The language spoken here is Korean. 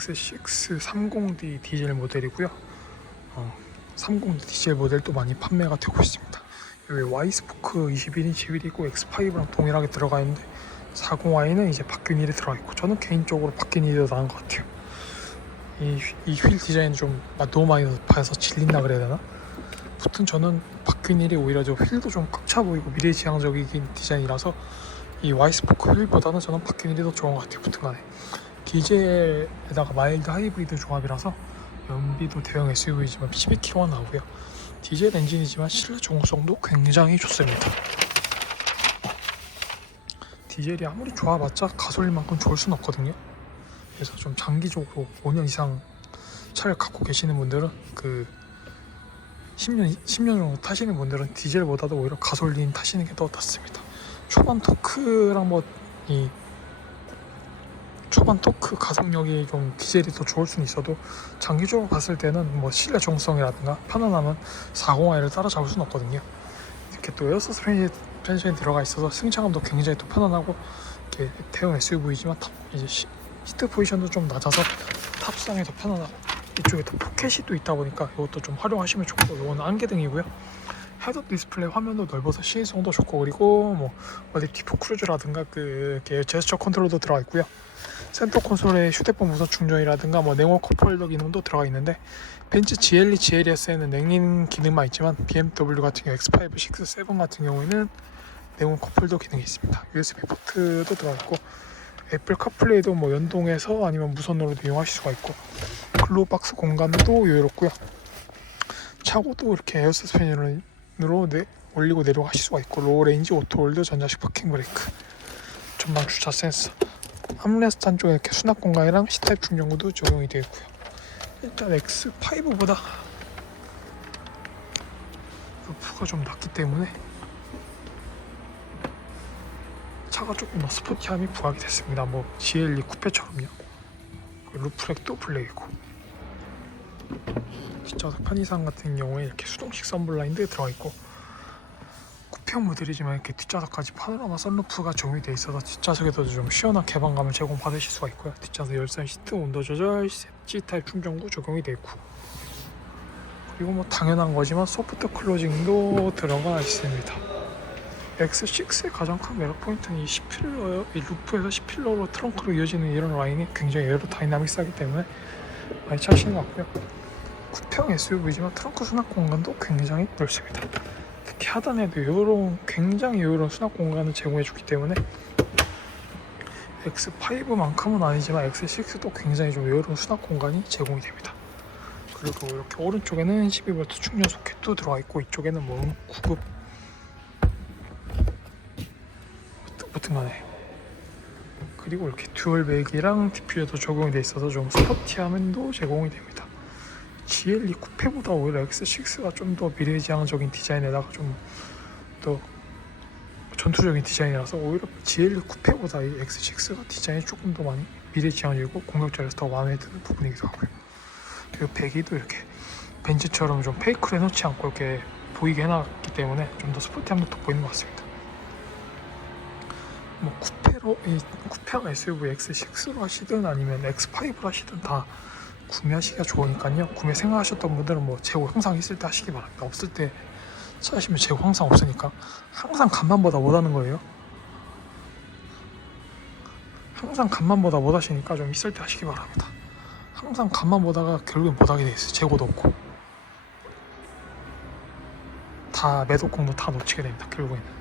X6 30D 디젤 모델이고요. 어, 30D 디젤 모델도 많이 판매가 되고 있습니다. 여기 Y스포크 21인치 휠이 있고 X5랑 동일하게 들어가 있는데 40Y는 이제 바뀐 휠이 들어가 있고 저는 개인적으로 바뀐 휠이 더 나은 것 같아요. 이 휠 디자인 좀맛 너무 많이 봐서 질린다 그래야 되나? 아무튼 저는 바뀐 휠이 오히려 저 휠도 좀 꽉 차 보이고 미래지향적인 디자인이라서 이 와이스포크 휠보다는 저는 바뀐 휠이 더 좋은 것 같아요. 붙은 간에 디젤에다가 마일드 하이브리드 조합이라서 연비도 대형 SUV지만 12km가 나오고요. 디젤 엔진이지만 실내 정수성도 굉장히 좋습니다. 디젤이 아무리 좋아봤자 가솔린만큼 좋을 순 없거든요. 그래서 좀 장기적으로 5년 이상 차를 갖고 계시는 분들은 그 10년 10년 정도 타시는 분들은 디젤보다도 오히려 가솔린 타시는 게 더 낫습니다. 초반 토크랑 뭐 이 초반 토크 가속력이 좀 디젤이 더 좋을 수는 있어도 장기적으로 봤을 때는 뭐 실내 정성이라든가 편안함은 40i를 따라잡을 수는 없거든요. 이렇게 또 에어 서스펜션이 들어가 있어서 승차감도 굉장히 또 편안하고 이렇게 대형 SUV지만 탑 이제 시, 시트 포지션도 좀 낮아서 탑상에 더 편안하고 이쪽에 또 포켓이 또 있다 보니까 이것도 좀 활용하시면 좋고 이거는 안개등이고요. 헤드업 디스플레이 화면도 넓어서 시인성도 좋고 그리고 뭐 어디 디프 크루즈라든가 그 제스처 컨트롤도 들어가 있고요. 센터 콘솔에 휴대폰 무선 충전이라든가 뭐 냉온 컵홀더 기능도 들어가 있는데 벤츠 GLE, GLS에는 냉인 기능만 있지만 BMW 같은 경우 X5, 6, 7 같은 경우에는 냉온 컵홀더 기능이 있습니다. USB 포트도 들어가 있고 애플 카플레이도 뭐 연동해서 아니면 무선으로도 이용하실 수가 있고 글로박스 공간도 여유롭고요. 차고도 이렇게 에어 서스펜션으로 내, 올리고 내려가실 수가 있고 로우 레인지 오토홀드 전자식 파킹 브레이크 전방 주차 센서 암레스트 한쪽에 이렇게 수납 공간이랑 C타입 충전구도 적용이 되어 있고요. 일단 X5보다 루프가 좀 낮기 때문에 차가 조금 더 스포티함이 부각이 됐습니다. 뭐 GLE 쿠페처럼요. 그 루프렉도 블랙이고 뒷좌석 편의상 같은 경우에 이렇게 수동식 선블라인드 들어가 있고 쿠페형 모델이지만 이렇게 뒷좌석까지 파노라마 선루프가 적용이 돼 있어서 뒷좌석에도 좀 시원한 개방감을 제공받으실 수가 있고요. 뒷좌석 열선 시트 온도 조절 C타입 충전구 적용이 돼 있고 그리고 뭐 당연한 거지만 소프트 클로징도 들어가 있습니다. X6의 가장 큰 매력 포인트는 이 10필러, 이 루프에서 10필러로 트렁크로 이어지는 이런 라인이 굉장히 에어로다이나믹스하기 때문에 많이 차시는 것 같고요. 쿠평 SUV지만 트렁크 수납 공간도 굉장히 넓습니다. 특히 하단에도 여유로운, 굉장히 여유로운 수납 공간을 제공해주기 때문에 X5만큼은 아니지만 X6도 굉장히 좀 여유로운 수납 공간이 제공이 됩니다. 그리고 이렇게 오른쪽에는 12V 충전 소켓도 들어가 있고 이쪽에는 뭐 구급 어떤 간에 그리고 이렇게 듀얼 백이랑 디퓨저도 적용이 돼 있어서 좀 스포티함도 제공이 됩니다. GLE 쿠페보다 오히려 X6가 좀 더 미래지향적인 디자인에다가 좀 더 전투적인 디자인이라서 오히려 GLE 쿠페보다 이 X6가 디자인이 조금 더 많이 미래지향적이고 공격적이라서 더 마음에 드는 부분이기도 하고요. 그리고 배기도 이렇게 벤츠처럼 좀 페이크를 해놓지 않고 이렇게 보이게 해놨기 때문에 좀 더 스포티함도 돋보이는 것 같습니다. 뭐 쿠페로 이 쿠페랑 SUV X6로 하시든 아니면 X5로 하시든 다 구매하시기가 좋으니까요. 구매 생각하셨던 분들은 뭐 재고 항상 있을 때 하시기 바랍니다. 없을 때 차시면 재고 항상 없으니까 항상 간만보다 못하는 거예요. 항상 간만보다 못하시니까 좀 있을 때 하시기 바랍니다. 항상 간만 보다가 결국엔 못하게 돼 있어요. 재고도 없고 다 매도권도 다 놓치게 됩니다. 결국에는.